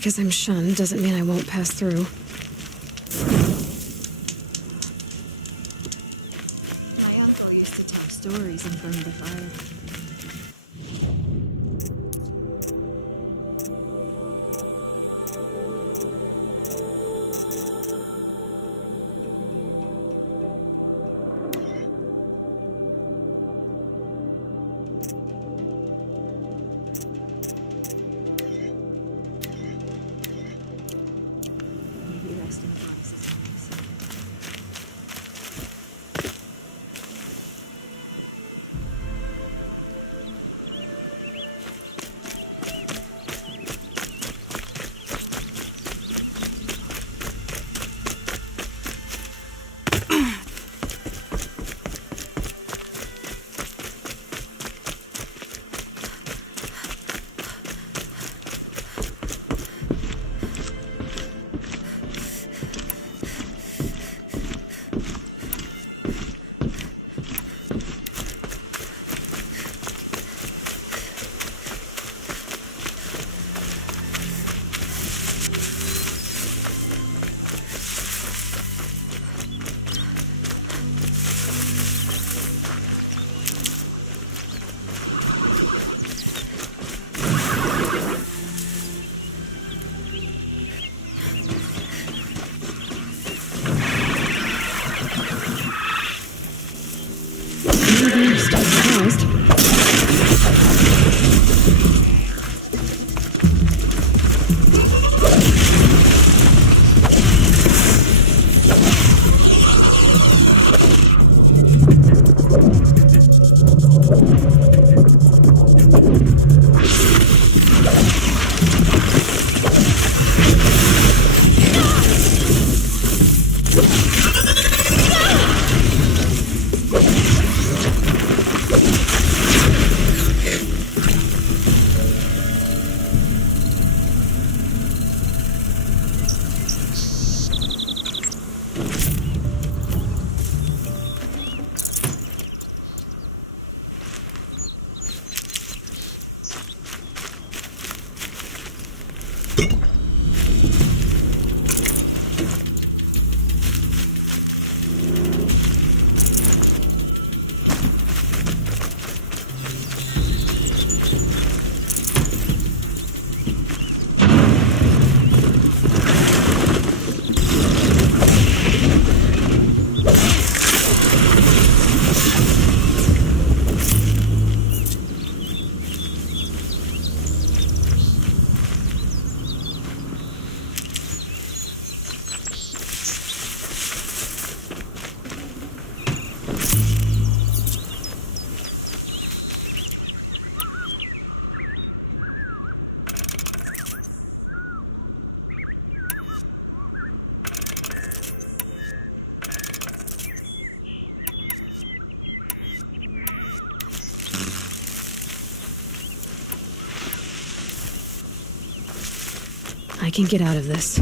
because I'm shunned doesn't mean I won't pass through. My uncle used to tell stories in front of the fire. I can get out of this.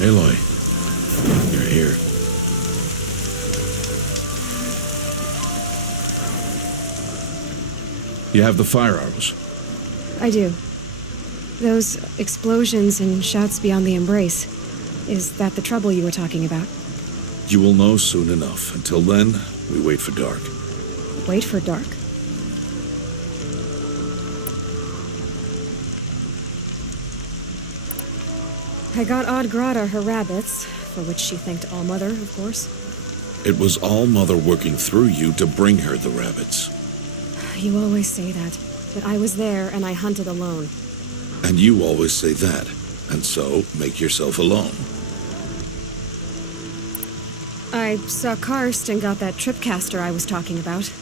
Aloy, you're here. You have the fire arrows. I do. Those explosions and shouts beyond the embrace. Is that the trouble you were talking about? You will know soon enough. Until then, we wait for dark. Wait for dark? I got Odd Grata her rabbits, for which she thanked All-Mother, of course. It was All-Mother working through you to bring her the rabbits. You always say that, but I was there and I hunted alone. And you always say that, and so make yourself alone. I saw Karst and got that tripcaster I was talking about.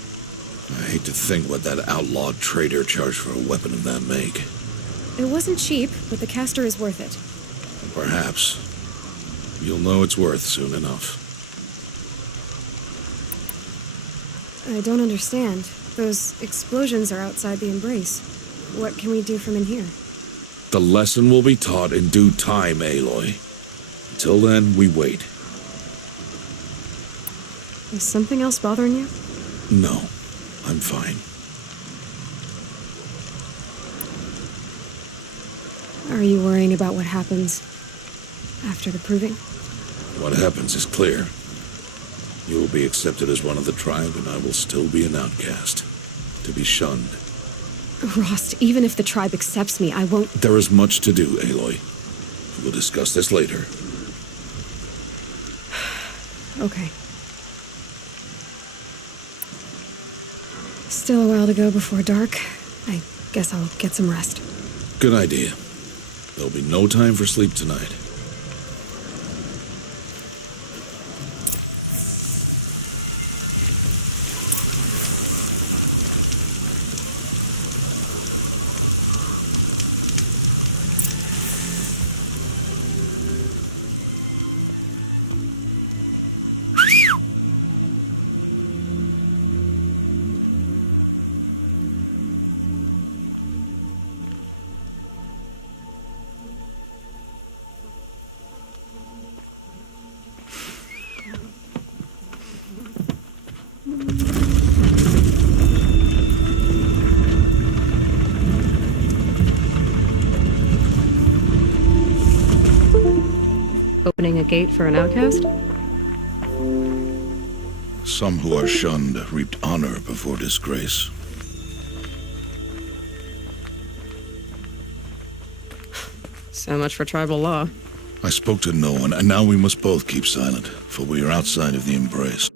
I hate to think what that outlawed trader charged for a weapon of that make. It wasn't cheap, but the caster is worth it. Perhaps. You'll know it's worth soon enough. I don't understand. Those explosions are outside the embrace. What can we do from in here? The lesson will be taught in due time, Aloy. Until then, we wait. Is something else bothering you? No, I'm fine. Are you worrying about what happens after the proving? What happens is clear. You will be accepted as one of the tribe, and I will still be an outcast. To be shunned. Rost, even if the tribe accepts me, I won't... There is much to do, Aloy. We will discuss this later. Okay. Still a while to go before dark. I guess I'll get some rest. Good idea. There'll be no time for sleep tonight. Opening a gate for an outcast? Some who are shunned reaped honor before disgrace. So much for tribal law. I spoke to no one, and now we must both keep silent, for we are outside of the embrace.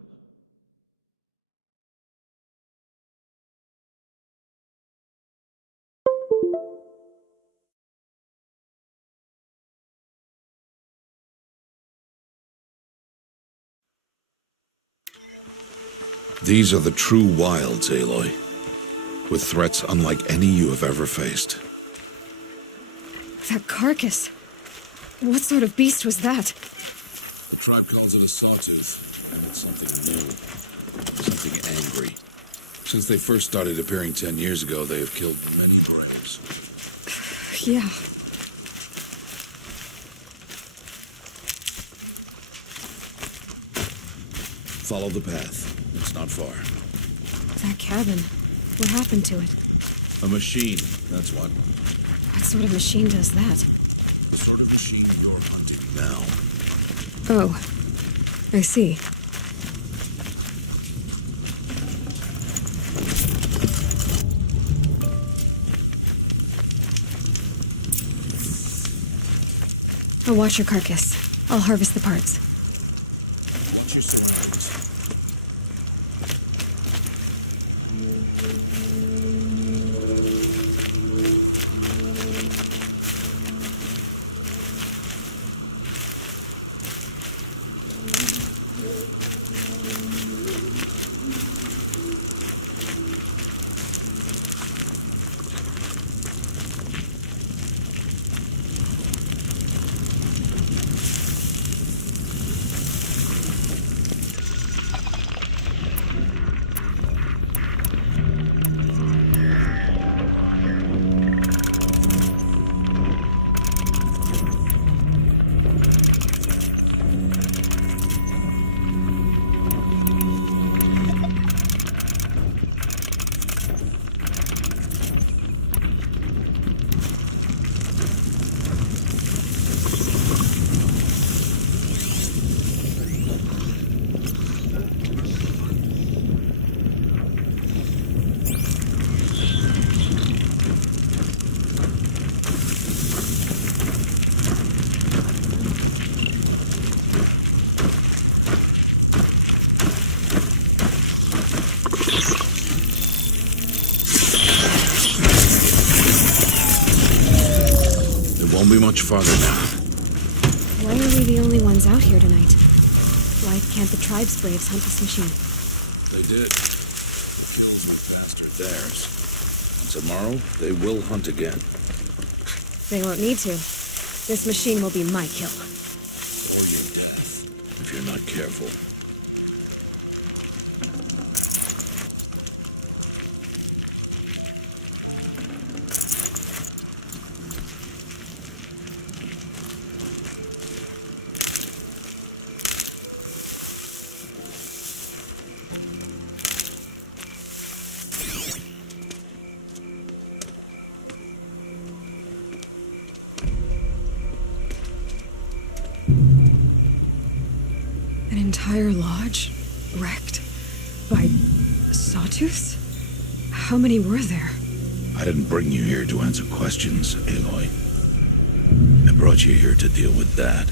These are the true wilds, Aloy, with threats unlike any you have ever faced. That carcass. What sort of beast was that? The tribe calls it a Sawtooth, and it's something new, something angry. Since they first started appearing 10 years ago, they have killed many braves. Yeah. Follow the path. It's not far. That cabin. What happened to it? A machine, that's what. What sort of machine does that? The sort of machine you're hunting now. Oh. I see. I'll watch your carcass. I'll harvest the parts. Watch your surroundings. Won't be much farther now. Why are we the only ones out here tonight? Why can't the tribe's braves hunt this machine? They did. The kills were faster theirs. And tomorrow, they will hunt again. They won't need to. This machine will be my kill. Or your death, if you're not careful. entire lodge wrecked by sawtooths? How many were there? I didn't bring you here to answer questions, Aloy. I brought you here to deal with that.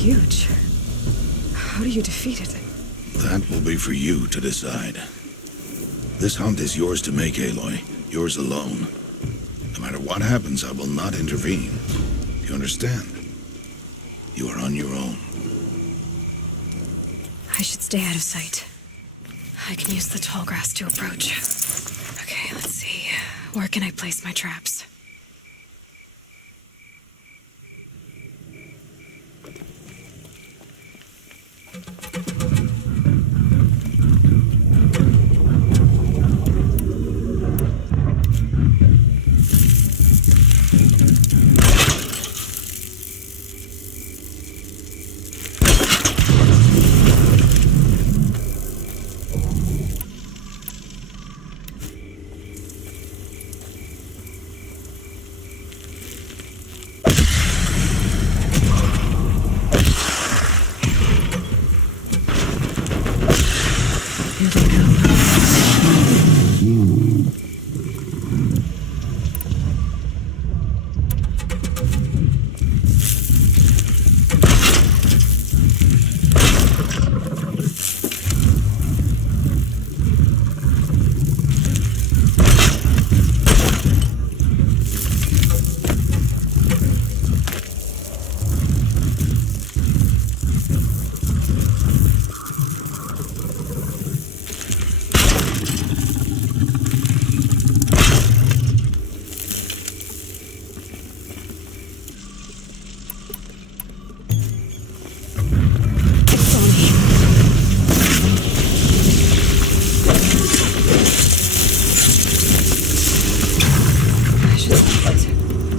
Huge. How do you defeat it? That will be for you to decide. This hunt is yours to make, Aloy. Yours alone. No matter what happens, I will not intervene. You understand? You are on your own. I should stay out of sight. I can use the tall grass to approach. Okay, let's see. Where can I place my traps?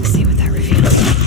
See what that reveals.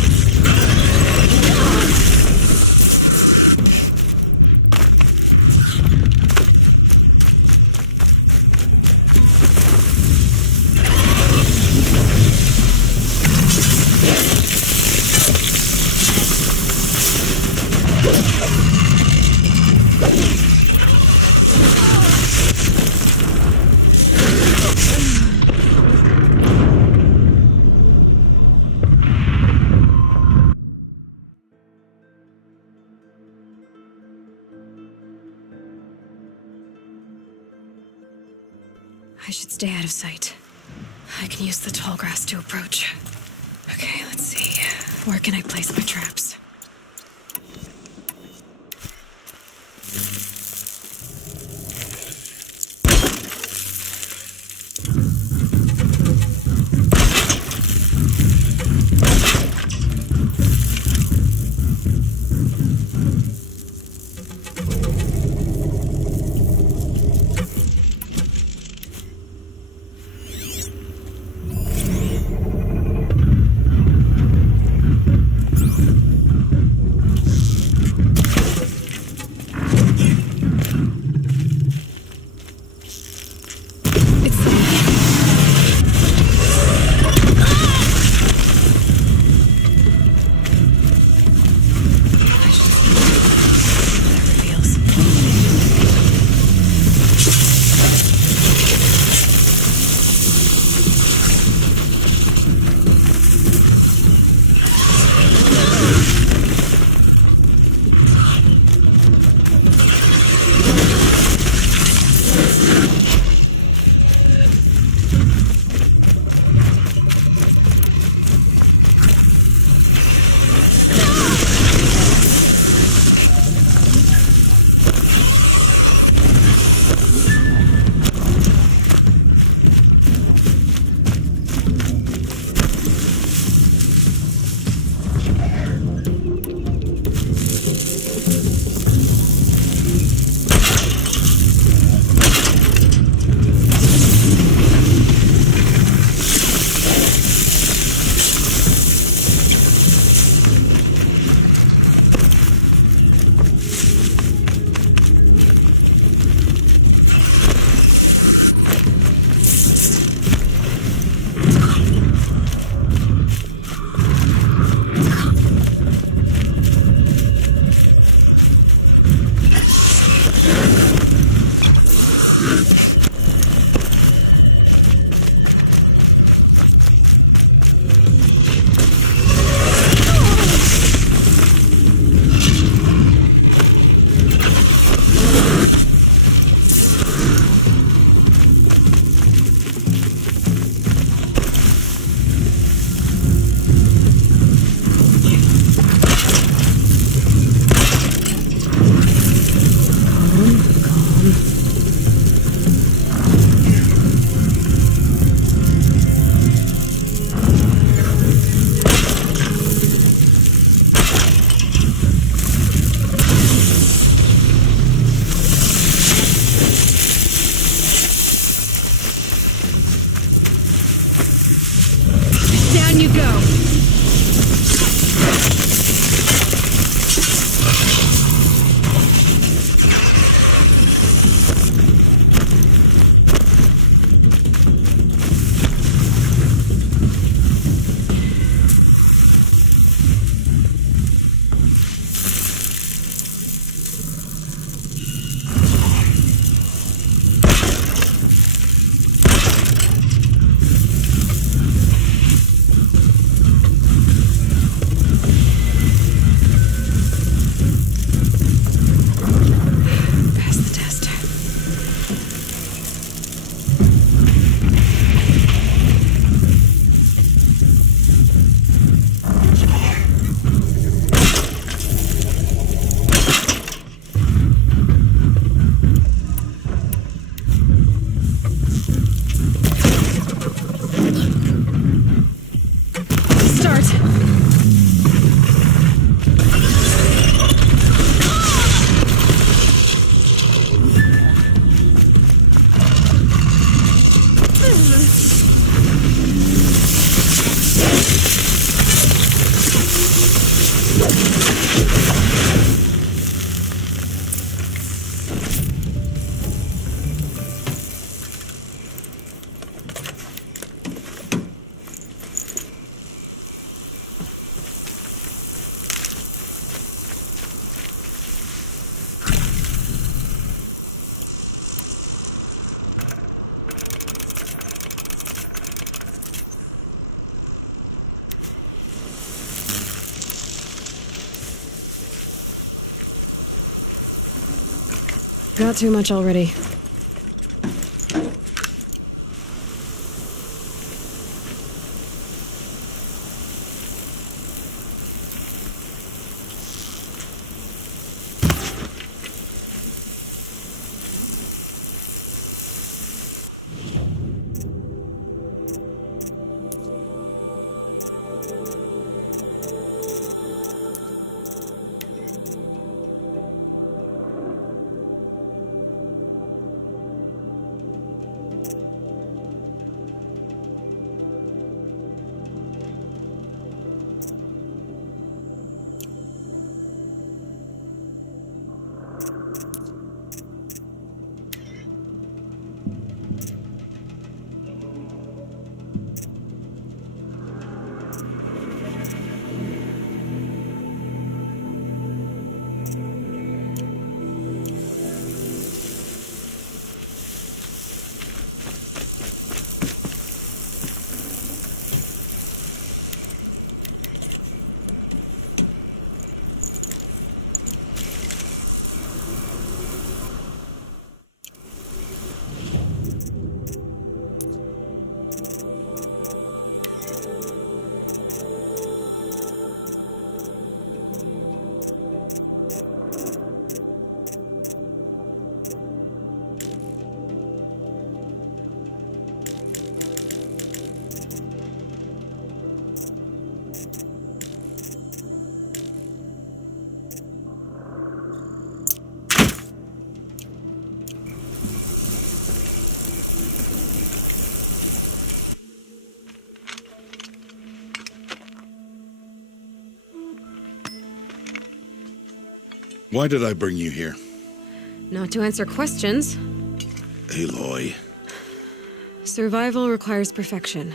I should stay out of sight. I can use the tall grass to approach. Okay, let's see. Where can I place my traps? got too much already. Why did I bring you here? Not to answer questions. Aloy. Survival requires perfection.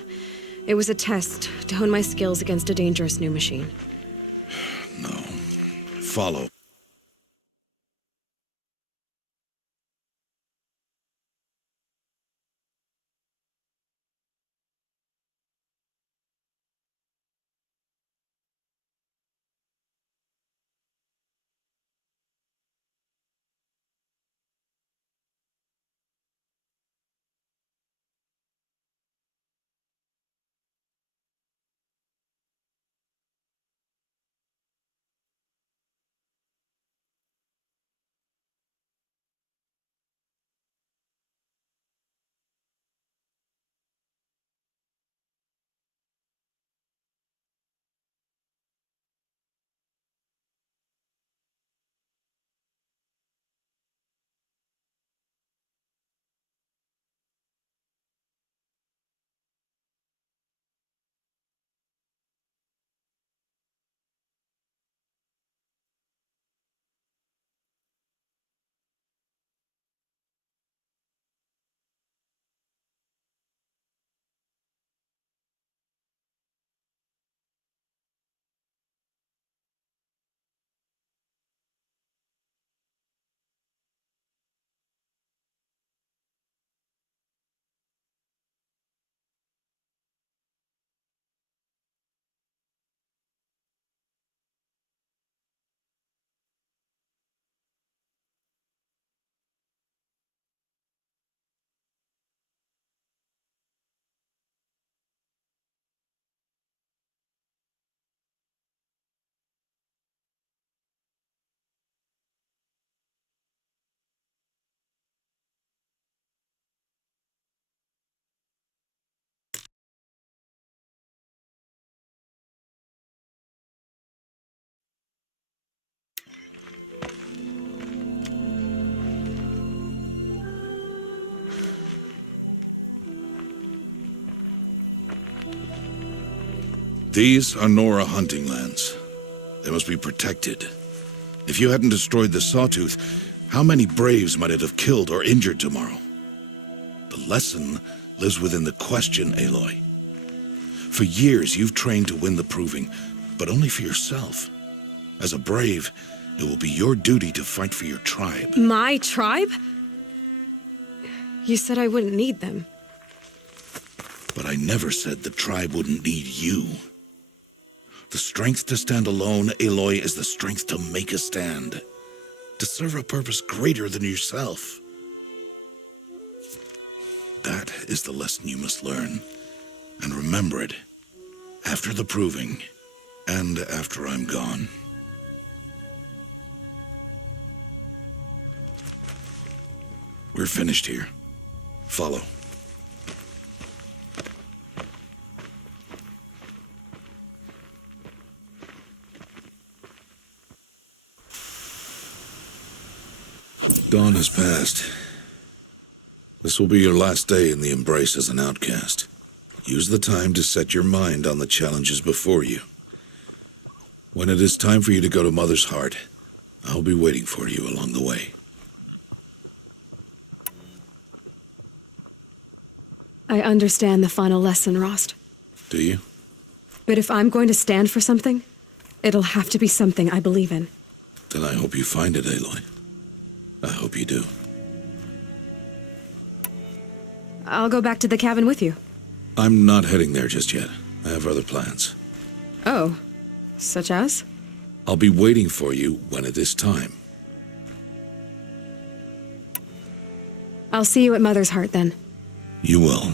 It was a test to hone my skills against a dangerous new machine. No. Follow. These are Nora hunting lands. They must be protected. If you hadn't destroyed the Sawtooth, how many Braves might it have killed or injured tomorrow? The lesson lives within the question, Aloy. For years, you've trained to win the proving, but only for yourself. As a Brave, it will be your duty to fight for your tribe. My tribe? You said I wouldn't need them. But I never said the tribe wouldn't need you. The strength to stand alone, Aloy, is the strength to make a stand. to serve a purpose greater than yourself. That is the lesson you must learn, and remember it after the proving and after I'm gone. We're finished here. Follow. Dawn has passed. This will be your last day in the Embrace as an outcast. Use the time to set your mind on the challenges before you. When it is time for you to go to Mother's Heart, I'll be waiting for you along the way. I understand the final lesson, Rost. Do you? But if I'm going to stand for something, it'll have to be something I believe in. Then I hope you find it, Aloy. I hope you do. I'll go back to the cabin with you. I'm not heading there just yet. I have other plans. Oh, such as? I'll be waiting for you when it is time. I'll see you at Mother's Heart then. You will.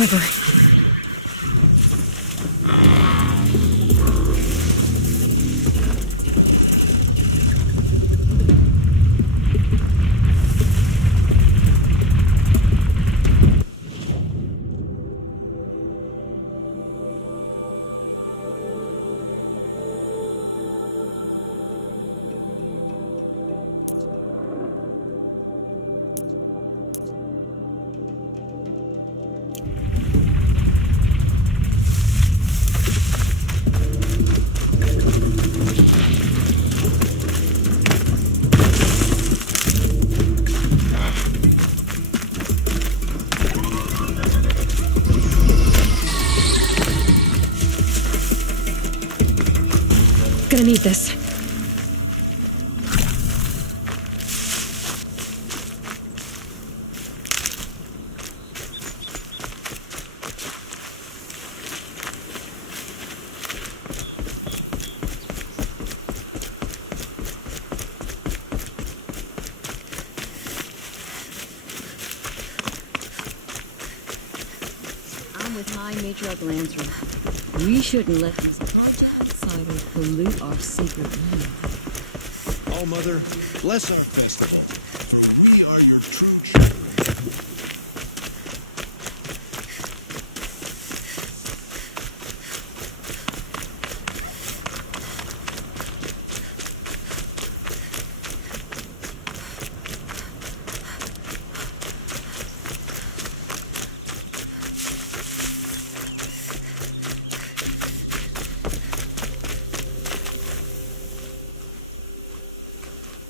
Clever. Gonna need this. I'm with my matriarch Lancer. We shouldn't let these outsiders pollute our secret land. Oh, Mother, bless our festival, for we are your true children.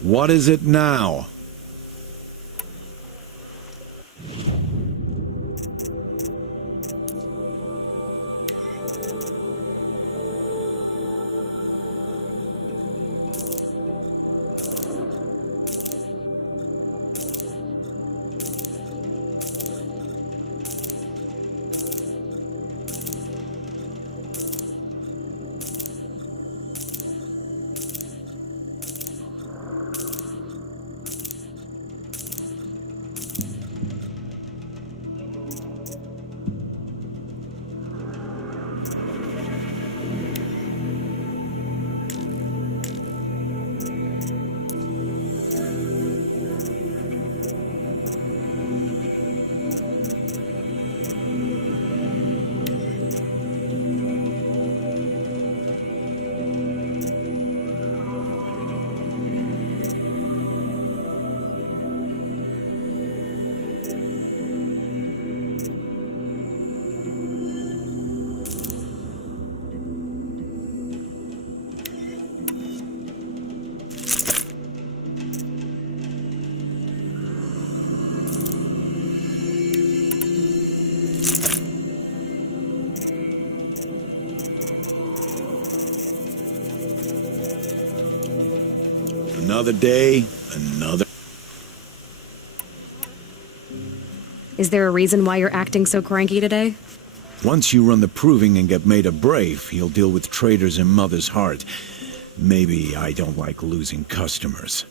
What is it now? Another day, another... Is there a reason why you're acting so cranky today? Once you run the proving and get made a brave, you'll deal with traitors in Mother's Heart. Maybe I don't like losing customers.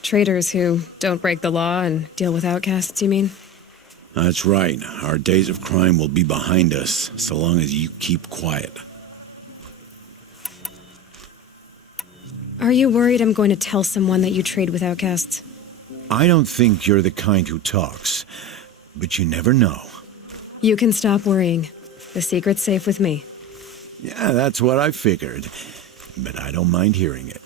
Traitors who don't break the law and deal with outcasts, you mean? That's right. Our days of crime will be behind us, so long as you keep quiet. Are you worried I'm going to tell someone that you trade with outcasts? I don't think you're the kind who talks, but you never know. You can stop worrying. The secret's safe with me. Yeah, that's what I figured, but I don't mind hearing it.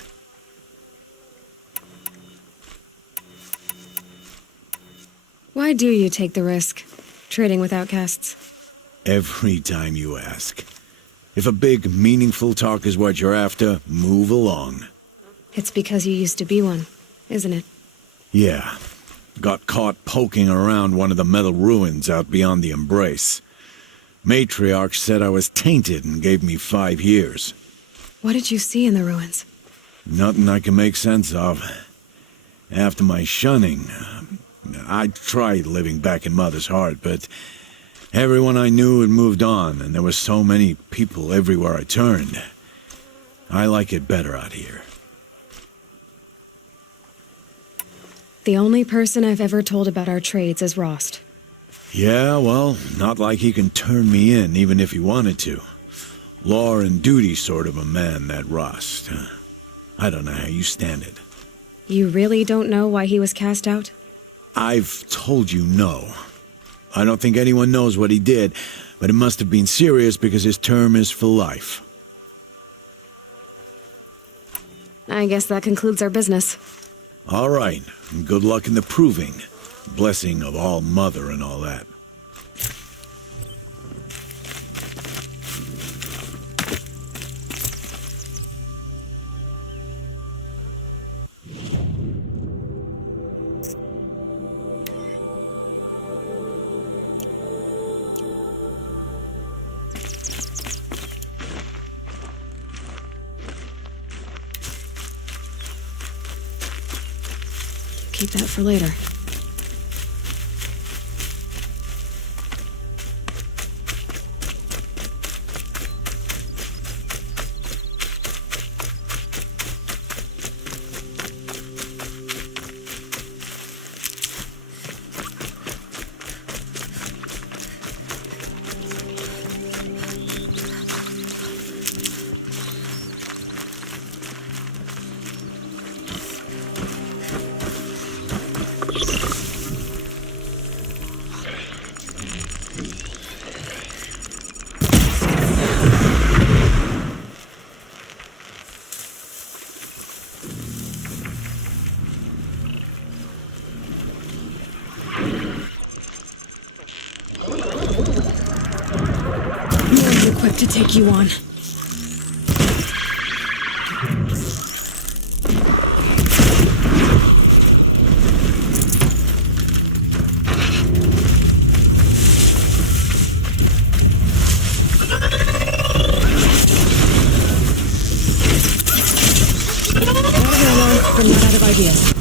Why do you take the risk, trading with outcasts? Every time you ask. If a big, meaningful talk is what you're after, move along. It's because you used to be one, isn't it? Yeah. Got caught poking around one of the metal ruins out beyond the Embrace. Matriarch said I was tainted and gave me 5 years. What did you see in the ruins? Nothing I can make sense of. After my shunning, I tried living back in Mother's Heart, but everyone I knew had moved on, and there were so many people everywhere I turned. I like it better out here. The only person I've ever told about our trades is Rost. Yeah, well, not like he can turn me in, even if he wanted to. Law and duty sort of a man, that Rost. I don't know how you stand it. You really don't know why he was cast out? I've told you no. I don't think anyone knows what he did, but it must have been serious because his term is for life. I guess that concludes our business. All right, and good luck in the proving. Blessing of All Mother and all that. Keep that for later. Equipped to take you on. But not out of ideas.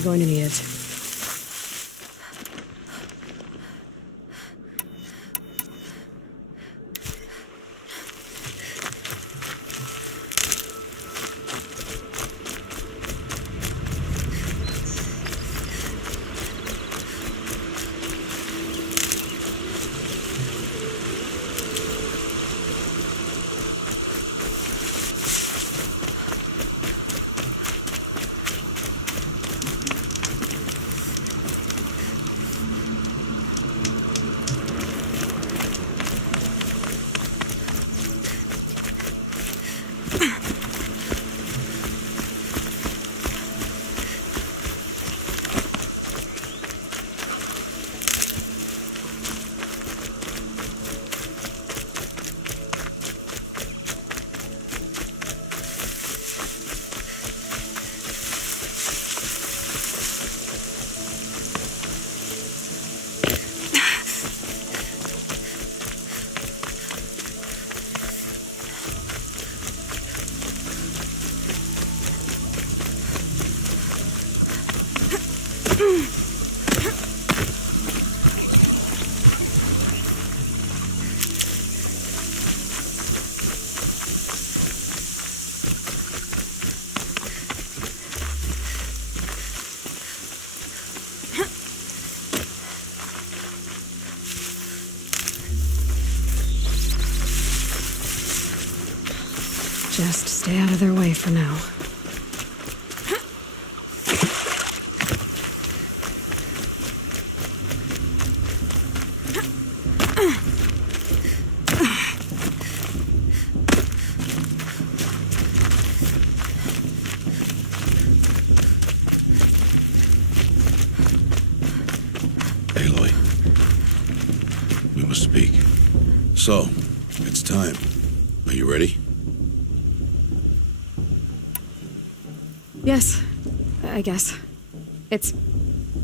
really going to need it. Just stay out of their way for now. Aloy, we must speak. So, it's time. Are you ready? Yes, I guess. It's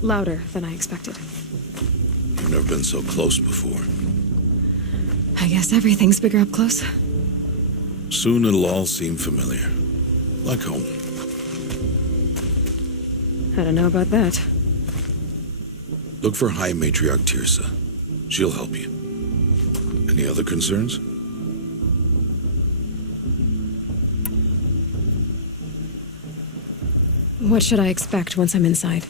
louder than I expected. You've never been so close before. I guess everything's bigger up close. Soon it'll all seem familiar. Like home. I don't know about that. Look for High Matriarch Tirsa. She'll help you. Any other concerns? What should I expect once I'm inside?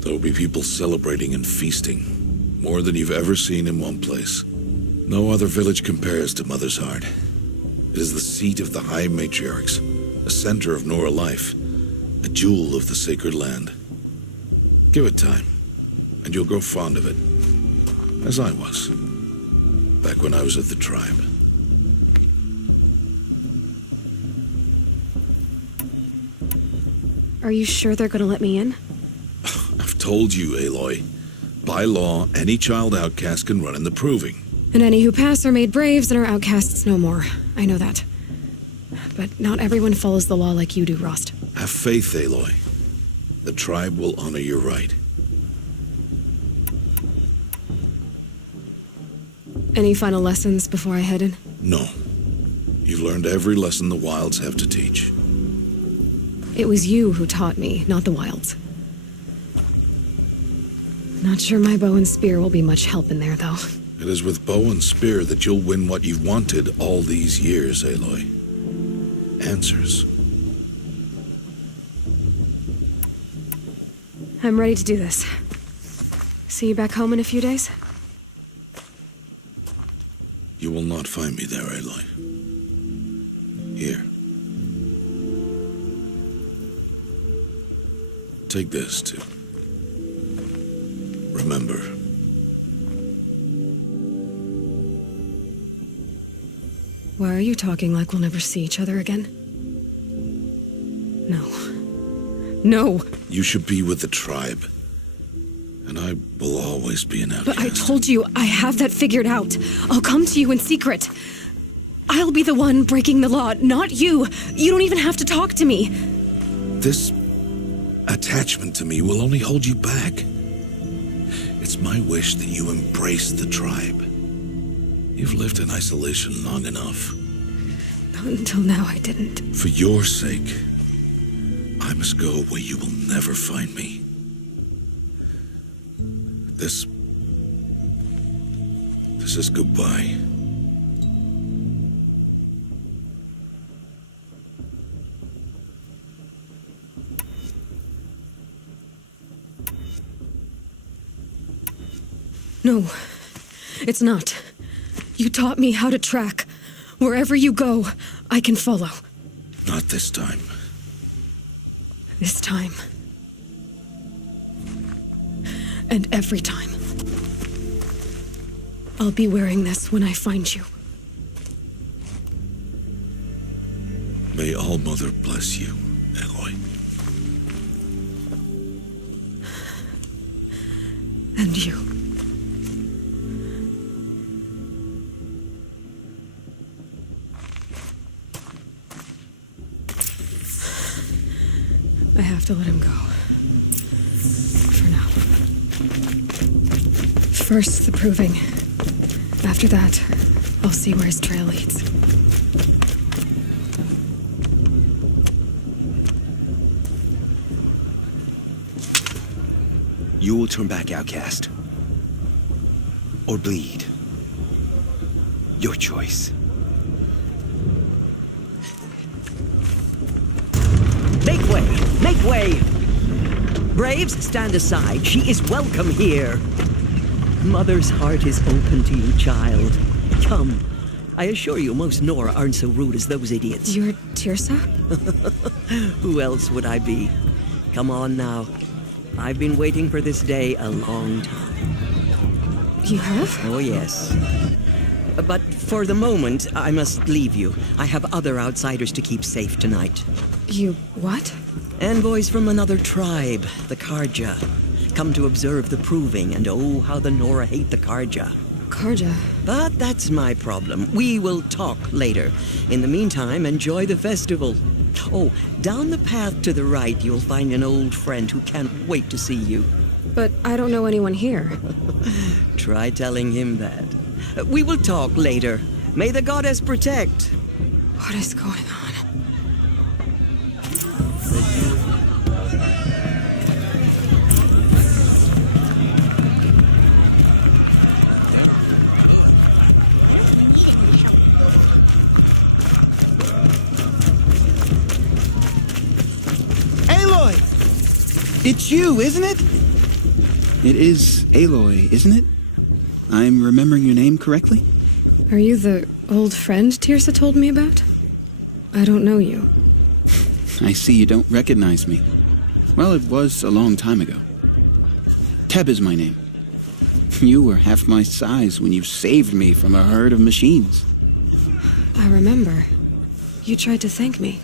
There'll be people celebrating and feasting. More than you've ever seen in one place. No other village compares to Mother's Heart. It is the seat of the High Matriarchs, a center of Nora life, a jewel of the sacred land. Give it time, and you'll grow fond of it. As I was, back when I was at the tribe. Are you sure they're gonna let me in? I've told you, Aloy. By law, any child outcast can run in the proving. And any who pass are made braves and are outcasts no more. I know that. But not everyone follows the law like you do, Rost. Have faith, Aloy. The tribe will honor your right. Any final lessons before I head in? No. You've learned every lesson the Wilds have to teach. It was you who taught me, not the Wilds. Not sure my bow and spear will be much help in there, though. It is with bow and spear that you'll win what you've wanted all these years, Aloy. Answers. I'm ready to do this. See you back home in a few days? You will not find me there, Aloy. Here. Take this, too. Remember. Why are you talking like we'll never see each other again? No. No! You should be with the tribe. And I will always be an outcast. But I told you, I have that figured out. I'll come to you in secret. I'll be the one breaking the law, not you. You don't even have to talk to me. This attachment to me will only hold you back. It's my wish that you embrace the tribe. You've lived in isolation long enough. Not until now I didn't. For your sake, I must go where you will never find me. This is goodbye. No, it's not. You taught me how to track. Wherever you go, I can follow. Not this time. This time. And every time. I'll be wearing this when I find you. May All-Mother bless you, Aloy. And you. I have to let him go. For now. First, the proving. After that, I'll see where his trail leads. You will turn back, outcast. Or bleed. Your choice. Make way! Make way! Braves, stand aside. She is welcome here. Mother's heart is open to you, child. Come. I assure you, most Nora aren't so rude as those idiots. You're Tirsa? Who else would I be? Come on now. I've been waiting for this day a long time. You have? Oh, yes. But for the moment, I must leave you. I have other outsiders to keep safe tonight. You what? Envoys from another tribe, the Karja. Come to observe the proving, and oh, how the Nora hate the Karja. Karja? But that's my problem. We will talk later. In the meantime, enjoy the festival. Oh, down the path to the right, you'll find an old friend who can't wait to see you. But I don't know anyone here. Try telling him that. We will talk later. May the goddess protect. What is going on? Aloy! It's you, isn't it? It is Aloy, isn't it? I'm remembering your name correctly? Are you the old friend Tirsa told me about? I don't know you. I see you don't recognize me. Well, it was a long time ago. Teb is my name. You were half my size when you saved me from a herd of machines. I remember. You tried to thank me.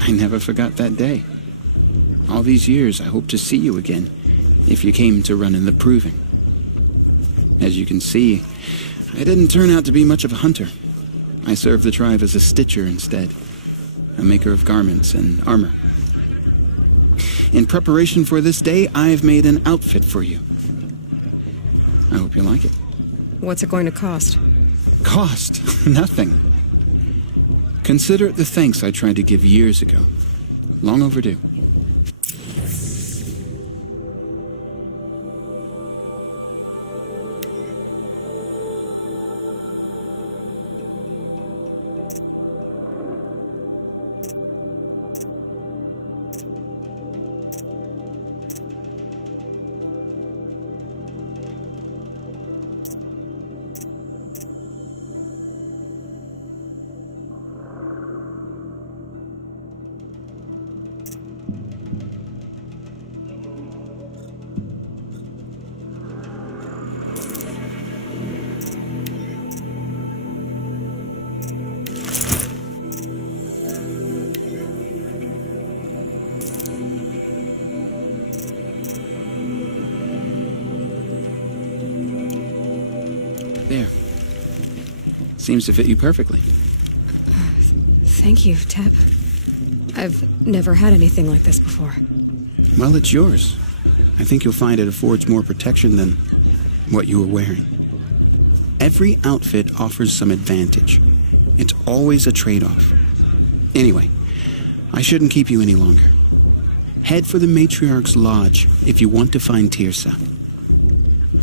I never forgot that day. All these years, I hope to see you again, if you came to run in the proving. As you can see, I didn't turn out to be much of a hunter. I served the tribe as a stitcher instead, a maker of garments and armor. In preparation for this day, I've made an outfit for you. I hope you like it. What's it going to cost? Cost? Nothing. Consider it the thanks I tried to give years ago. Long overdue. There. Seems to fit you perfectly. Thank you, Teb. I've never had anything like this before. Well, it's yours. I think you'll find it affords more protection than what you were wearing. Every outfit offers some advantage. It's always a trade-off. Anyway, I shouldn't keep you any longer. head for the Matriarch's Lodge if you want to find Tirsa.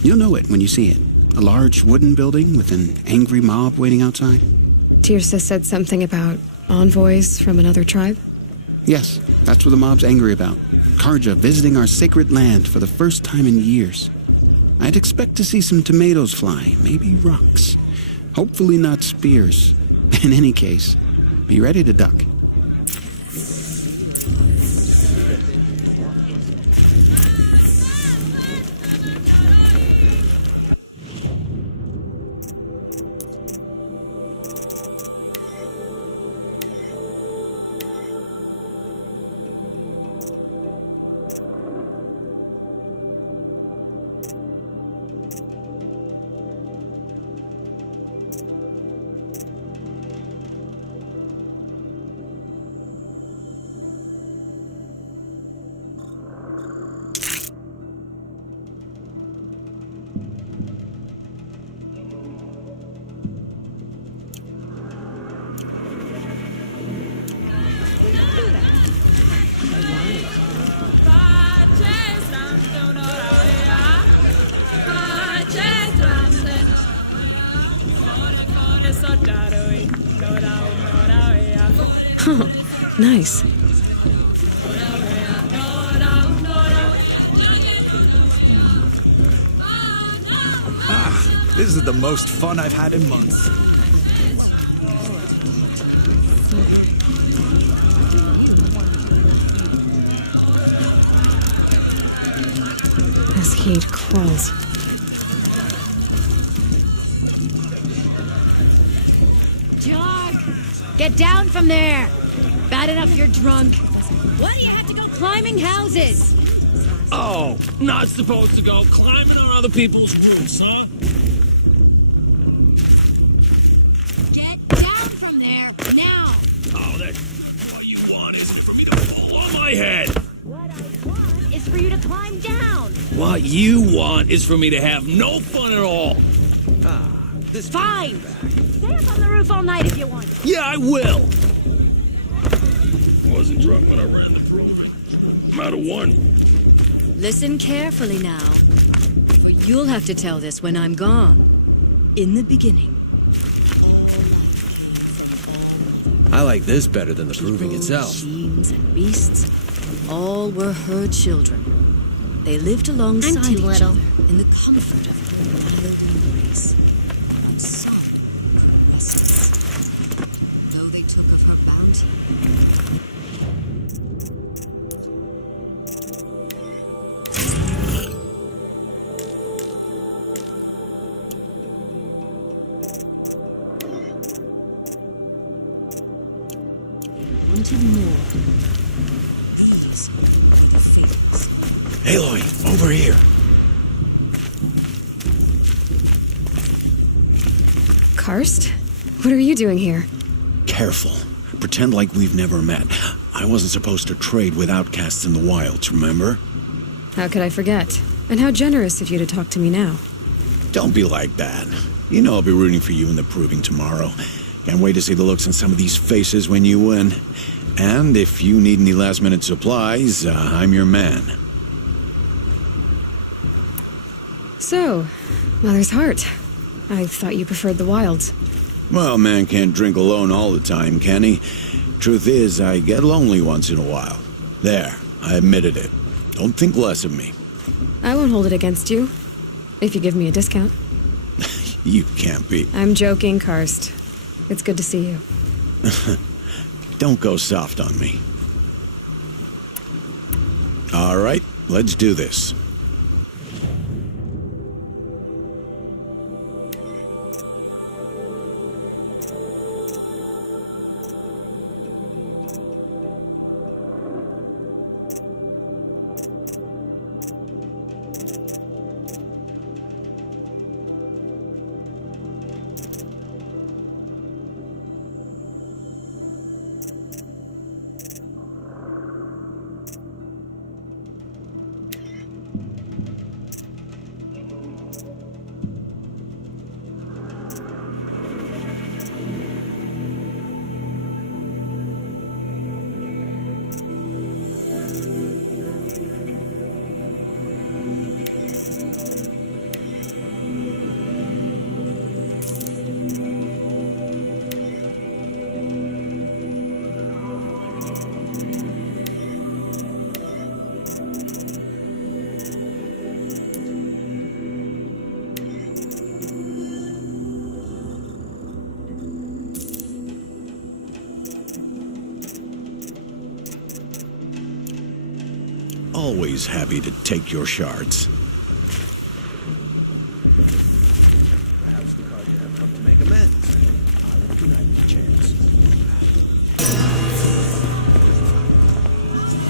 You'll know it when you see it. A large wooden building with an angry mob waiting outside. Tirsa said something about envoys from another tribe? Yes, that's what the mob's angry about. Karja visiting our sacred land for the first time in years. I'd expect to see some tomatoes fly, maybe rocks. Hopefully not spears. In any case, be ready to duck. Nice. This is the most fun I've had in months. This heat crawls. Dog! Get down from there! Bad enough you're drunk. Why do you have to go climbing houses? Oh, not supposed to go climbing on other people's roofs, huh? Get down from there, now! Oh, that... What you want is for me to fall on my head. What I want is for you to climb down! What you want is for me to have no fun at all. Fine! Stay up on the roof all night if you want. Yeah, I will. Wasn't drunk when I ran the proving. I'm out of one. Listen carefully now, for you'll have to tell this when I'm gone. In the beginning, all life came from I like this better than the proving people, itself. machines, and beasts. All were her children. They lived alongside I'm too each little. other in the comfort of her wild embrace. But some grew restless, though they took of her bounty. Wanted more. These were the fields. Aloy, over here. Karst? What are you doing here? Careful. Pretend like we've never met. I wasn't supposed to trade with outcasts in the wilds, remember? How could I forget? And how generous of you to talk to me now. Don't be like that. You know I'll be rooting for you in the proving tomorrow. Can't wait to see the looks on some of these faces when you win. And if you need any last-minute supplies, I'm your man. So, Mother's Heart. I thought you preferred the wilds. Well, man can't drink alone all the time, can he? Truth is, I get lonely once in a while. There, I admitted it. Don't think less of me. I won't hold it against you. If you give me a discount. You can't be. I'm joking, Karst. It's good to see you. Don't go soft on me. All right, let's do this. always happy to take your shards. Perhaps the Carja have come to make amends. I'll give you a chance.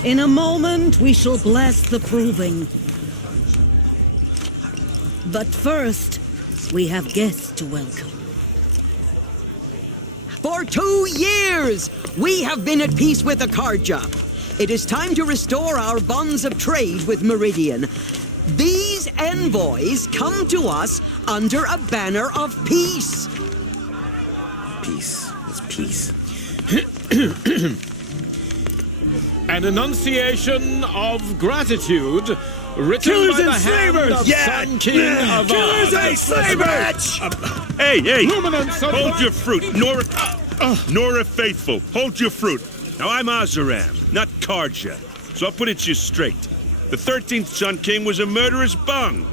In a moment, we shall bless the proving. But first, we have guests to welcome. For 2 years, we have been at peace with the Carja. It is time to restore our bonds of trade with Meridian. These envoys come to us under a banner of peace. Peace. It's peace. An enunciation of gratitude written by the hand of Sun King Avad. Killers and slavers! Hey! Luminance of Hold your fruit, Nora Faithful. Hold your fruit. Now, I'm Azaram, not Carja, so I'll put it to you straight. The 13th Sun King was a murderous bung.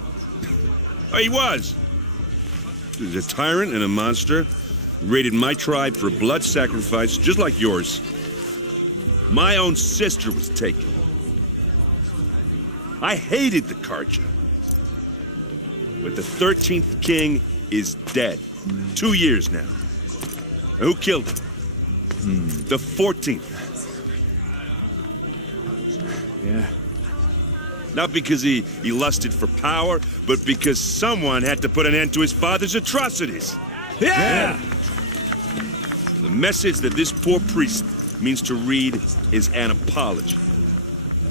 Oh, he was. He was a tyrant and a monster. Raided my tribe for blood sacrifice, just like yours. My own sister was taken. I hated the Carja. But the 13th king is dead. 2 years now. Who killed him? The 14th. Yeah. Not because he lusted for power, but because someone had to put an end to his father's atrocities. Yeah! The message that this poor priest means to read is an apology.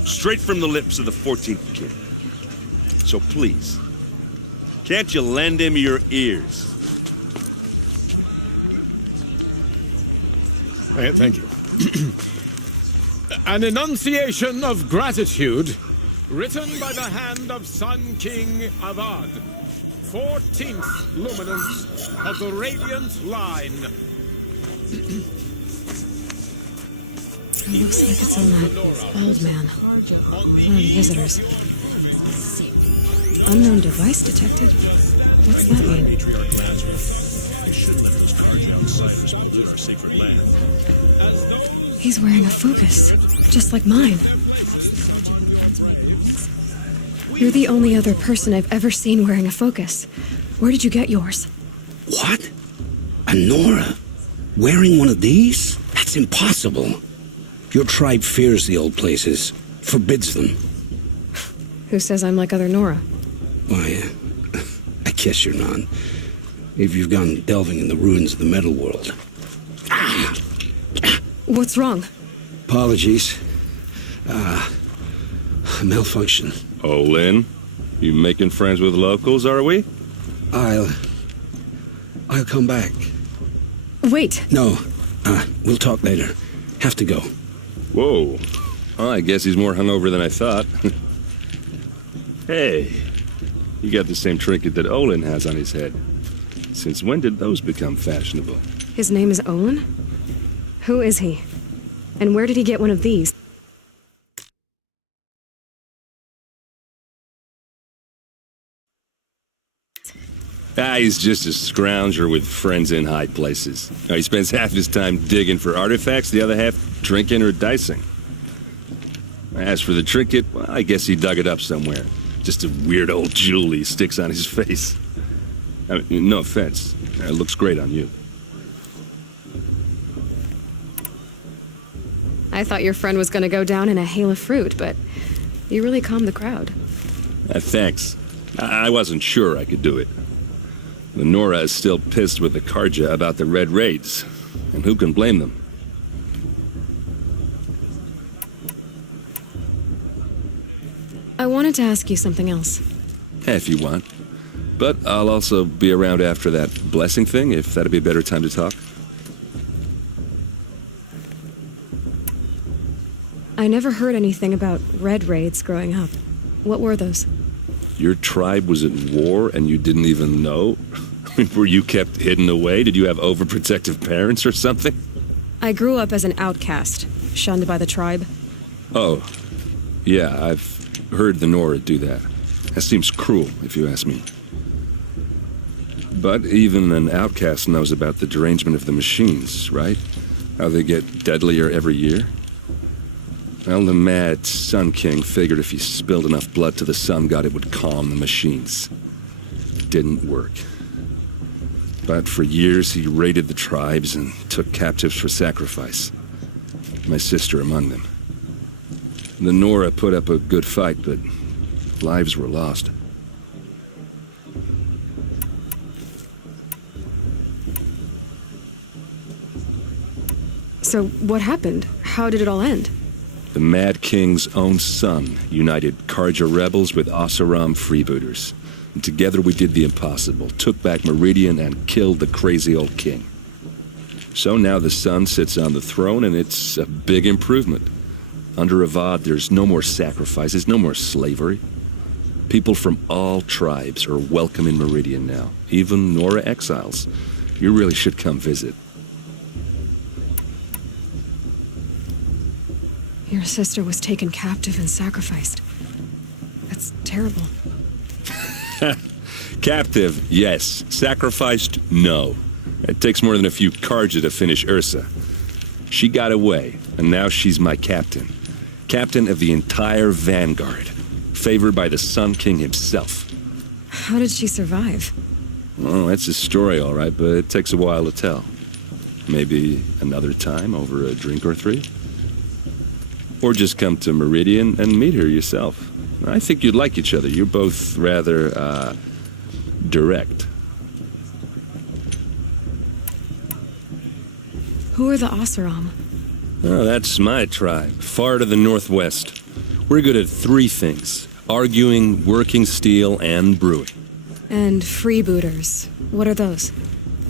Straight from the lips of the 14th king. So please, can't you lend him your ears? Thank you. An enunciation of gratitude written by the hand of Sun King Avad, 14th luminance of the Radiant Line. It looks like it's on that bald man. One of the visitors. Unknown device detected? What's that mean? He's wearing a focus, just like mine. You're the only other person I've ever seen wearing a focus. Where did you get yours? What? A Nora? Wearing one of these? That's impossible. Your tribe fears the old places, forbids them. Who says I'm like other Nora? Why, I guess you're not. If you've gone delving in the ruins of the metal world. What's wrong? Apologies. Malfunction. Oh, Lynn, you making friends with locals, are we? I'll come back. Wait. No, we'll talk later. Have to go. Whoa. Well, I guess he's more hungover than I thought. Hey, you got the same trinket that Olin has on his head. Since when did those become fashionable? His name is Olin? Who is he? And where did he get one of these? He's just a scrounger with friends in high places. He spends half his time digging for artifacts, the other half drinking or dicing. As for the trinket, well, I guess he dug it up somewhere. Just a weird old jewel he sticks on his face. I mean, no offense. It looks great on you. I thought your friend was gonna go down in a hail of fruit, but you really calmed the crowd. Thanks. I wasn't sure I could do it. The Nora is still pissed with the Carja about the Red Raids, and who can blame them? I wanted to ask you something else. If you want. But I'll also be around after that blessing thing, if that'd be a better time to talk. I never heard anything about Red Raids growing up. What were those? Your tribe was at war and you didn't even know? Were you kept hidden away? Did you have overprotective parents or something? I grew up as an outcast, shunned by the tribe. Oh, yeah, I've heard the Nora do that. That seems cruel, if you ask me. But even an outcast knows about the derangement of the machines, right? How they get deadlier every year? Well, the mad Sun King figured if he spilled enough blood to the sun god, it would calm the machines. Didn't work. But for years, he raided the tribes and took captives for sacrifice. My sister among them. The Nora put up a good fight, but lives were lost. So, what happened? How did it all end? The Mad King's own son united Karja rebels with Oseram freebooters. And together we did the impossible, took back Meridian and killed the crazy old king. So now the son sits on the throne, and it's a big improvement. Under Avad, there's no more sacrifices, no more slavery. People from all tribes are welcome in Meridian now, even Nora exiles. You really should come visit. Your sister was taken captive and sacrificed. That's terrible. Captive, yes. Sacrificed, no. It takes more than a few Karja to finish Ursa. She got away, and now she's my captain. Captain of the entire Vanguard. Favored by the Sun King himself. How did she survive? Well, that's a story, all right, but it takes a while to tell. Maybe another time over a drink or three? Or just come to Meridian and meet her yourself. I think you'd like each other. You're both rather, direct. Who are the Oseram? Oh, that's my tribe, far to the northwest. We're good at three things: arguing, working steel, and brewing. And freebooters. What are those?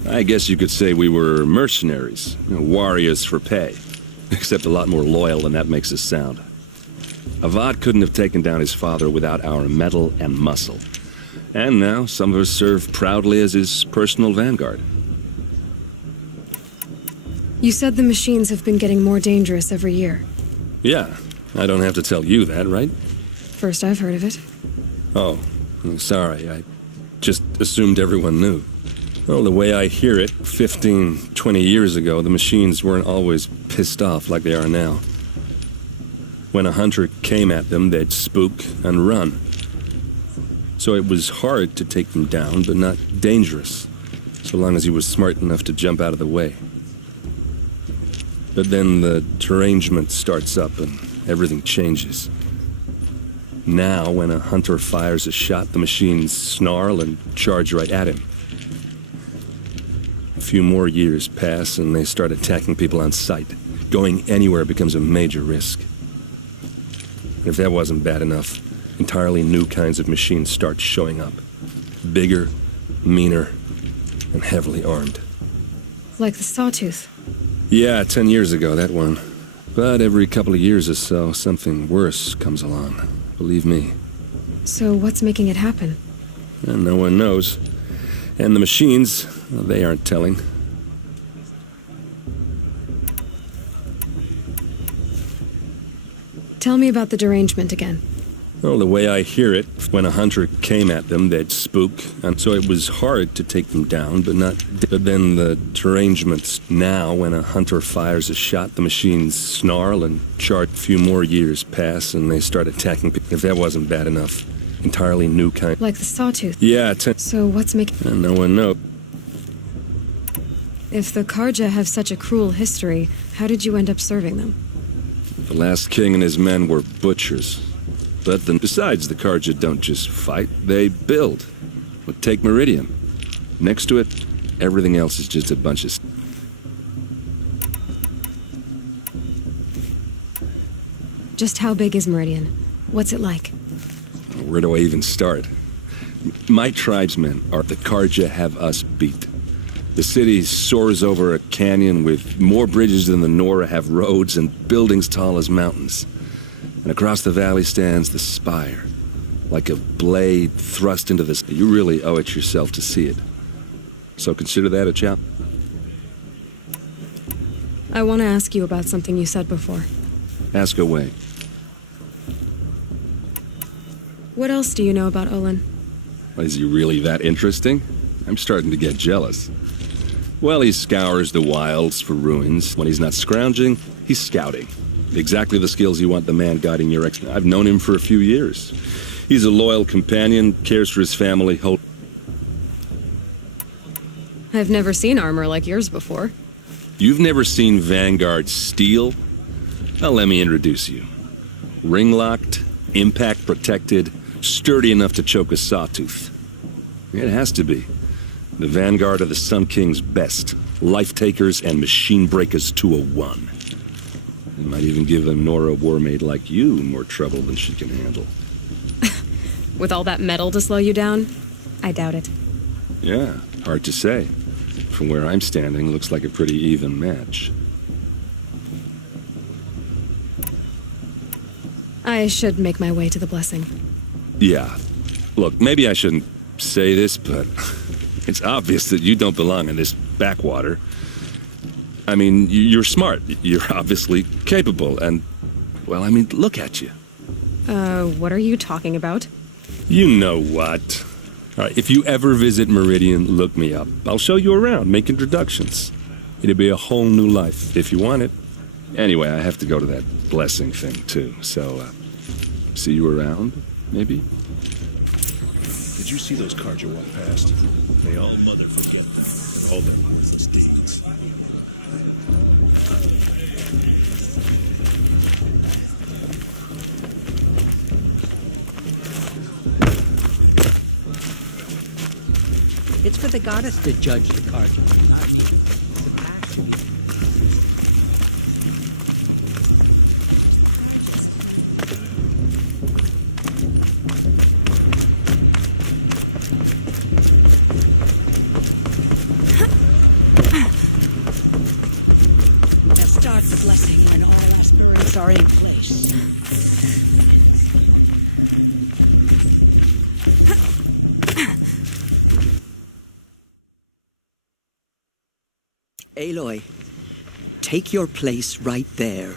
I guess you could say we were mercenaries, warriors for pay. Except a lot more loyal than that makes us sound. Avad couldn't have taken down his father without our metal and muscle. And now some of us serve proudly as his personal vanguard. You said the machines have been getting more dangerous every year. Yeah, I don't have to tell you that, right? First I've heard of it. Oh, I'm sorry. I just assumed everyone knew. Well, the way I hear it, 15, 20 years ago, the machines weren't always pissed off like they are now. When a hunter came at them, they'd spook and run. So it was hard to take them down, but not dangerous, so long as he was smart enough to jump out of the way. But then the derangement starts up and everything changes. Now, when a hunter fires a shot, the machines snarl and charge right at him. A few more years pass and they start attacking people on sight. Going anywhere becomes a major risk. If that wasn't bad enough, entirely new kinds of machines start showing up. Bigger, meaner, and heavily armed. Like the Sawtooth. Yeah, 10 years ago, that one. But every couple of years or so, something worse comes along. Believe me. So what's making it happen? And no one knows. And the machines, well, they aren't telling. Tell me about the derangement again. Well, the way I hear it, when a hunter came at them, they'd spook, and so it was hard to take them down, but then the derangements. Now, when a hunter fires a shot, the machines snarl and charge. A few more years pass, and they start attacking people. If that wasn't bad enough, entirely new kind. Like the Sawtooth? Yeah, So what's making... And no one knows. If the Karja have such a cruel history, how did you end up serving them? The last king and his men were butchers. But then, besides, the Karja don't just fight, they build. Well, take Meridian. Next to it, everything else is just a bunch of... Just how big is Meridian? What's it like? Where do I even start? My tribesmen are the Karja have us beat. The city soars over a canyon with more bridges than the Nora have roads and buildings tall as mountains. And across the valley stands the spire, like a blade thrust into this. You really owe it yourself to see it. So consider that a challenge. I want to ask you about something you said before. Ask away. What else do you know about Olin? Is he really that interesting? I'm starting to get jealous. Well, he scours the wilds for ruins. When he's not scrounging, he's scouting. Exactly the skills you want the man guiding your ex. I've known him for a few years. He's a loyal companion, cares for his family. I've never seen armor like yours before. You've never seen Vanguard steel? Well, let me introduce you. Ring-locked, impact-protected, sturdy enough to choke a Sawtooth. It has to be. The Vanguard are the Sun King's best. Life-takers and machine breakers to a one. It might even give a Nora warmaid like you more trouble than she can handle. With all that metal to slow you down? I doubt it. Yeah, hard to say. From where I'm standing, looks like a pretty even match. I should make my way to the blessing. Yeah. Look, maybe I shouldn't say this, but it's obvious that you don't belong in this backwater. I mean, you're smart. You're obviously capable, and, well, I mean, look at you. What are you talking about? You know what. All right, if you ever visit Meridian, look me up. I'll show you around, make introductions. It'll be a whole new life, if you want it. Anyway, I have to go to that blessing thing, too, so, see you around, maybe? Did you see those cards you walked past? May all mother forget them, with all their worthless deeds. It's for the goddess to judge the card. Now start the blessing when all aspirants are in place. Aloy, take your place right there.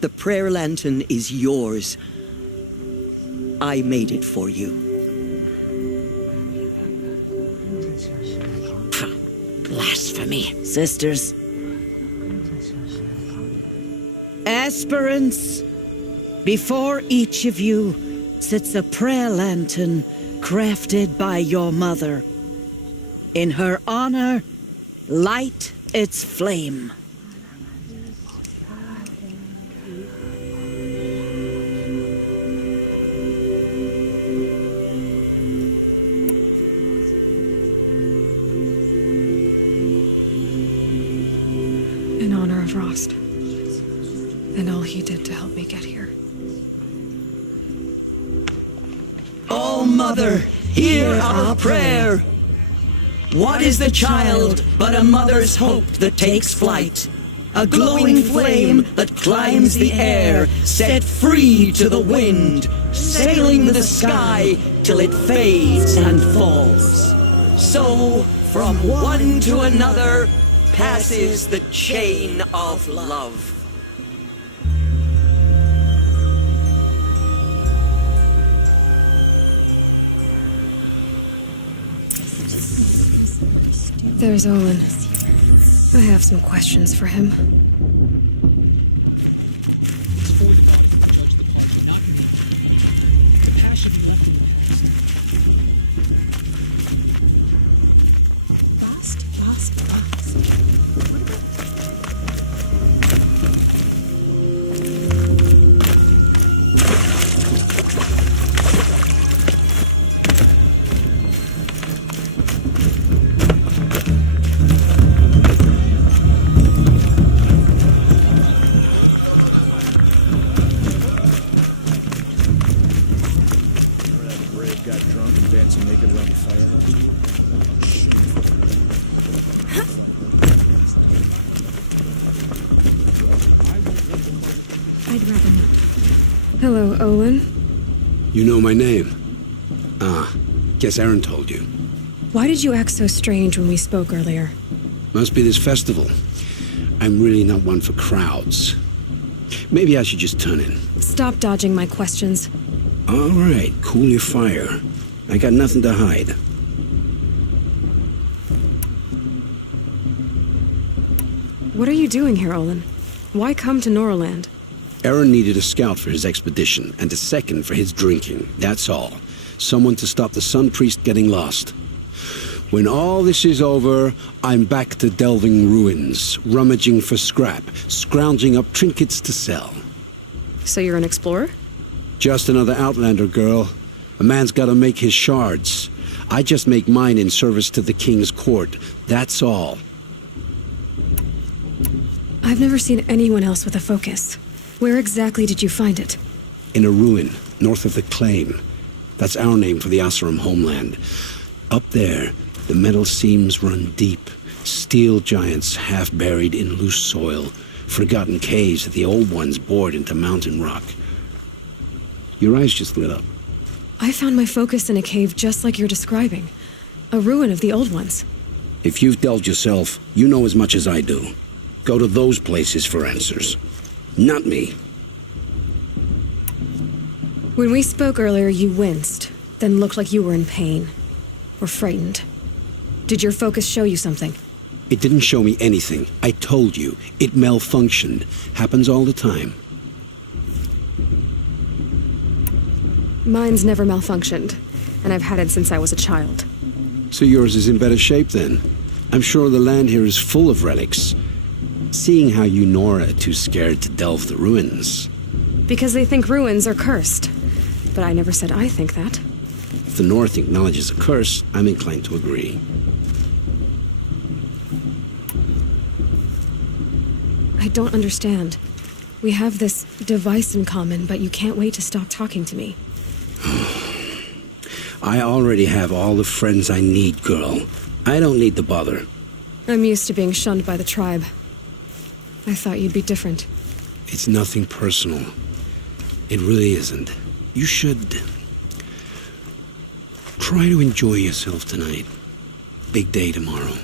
The prayer lantern is yours. I made it for you. Blasphemy, sisters. Aspirants, before each of you sits a prayer lantern crafted by your mother. In her honor, light its flame. In honor of Rost. And all he did to help me get here. Oh, Mother, hear our prayer. What is the child but a mother's hope that takes flight? A glowing flame that climbs the air, set free to the wind, sailing the sky till it fades and falls. So, from one to another, passes the chain of love. There's Olin. I have some questions for him. It's for the body to judge the party, not me. The past should be left in the past. Lost. Got drunk and dancing naked around the fire. I'd rather not. Hello, Olin. You know my name? Ah, guess Aaron told you. Why did you act so strange when we spoke earlier? Must be this festival. I'm really not one for crowds. Maybe I should just turn in. Stop dodging my questions. All right, cool your fire. I got nothing to hide. What are you doing here, Olin? Why come to Noraland? Aaron needed a scout for his expedition, and a second for his drinking. That's all. Someone to stop the Sun Priest getting lost. When all this is over, I'm back to delving ruins, rummaging for scrap, scrounging up trinkets to sell. So you're an explorer? Just another Outlander, girl. A man's gotta make his shards. I just make mine in service to the King's court. That's all. I've never seen anyone else with a focus. Where exactly did you find it? In a ruin, north of the Claim. That's our name for the Oseram homeland. Up there, the metal seams run deep. Steel giants half buried in loose soil. Forgotten caves that the old ones bored into mountain rock. Your eyes just lit up. I found my focus in a cave just like you're describing. A ruin of the old ones. If you've delved yourself, you know as much as I do. Go to those places for answers. Not me. When we spoke earlier, you winced, then looked like you were in pain. Or frightened. Did your focus show you something? It didn't show me anything. I told you. It malfunctioned. Happens all the time. Mine's never malfunctioned, and I've had it since I was a child. So yours is in better shape then. I'm sure the land here is full of relics. Seeing how you Nora are too scared to delve the ruins. Because they think ruins are cursed. But I never said I think that. If the North acknowledges a curse, I'm inclined to agree. I don't understand. We have this device in common, but you can't wait to stop talking to me. I already have all the friends I need, girl. I don't need the bother. I'm used to being shunned by the tribe. I thought you'd be different. It's nothing personal. It really isn't. You should try to enjoy yourself tonight. Big day tomorrow.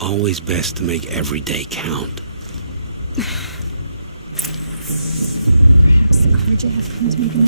Always best to make every day count. Perhaps the Karja have come to make an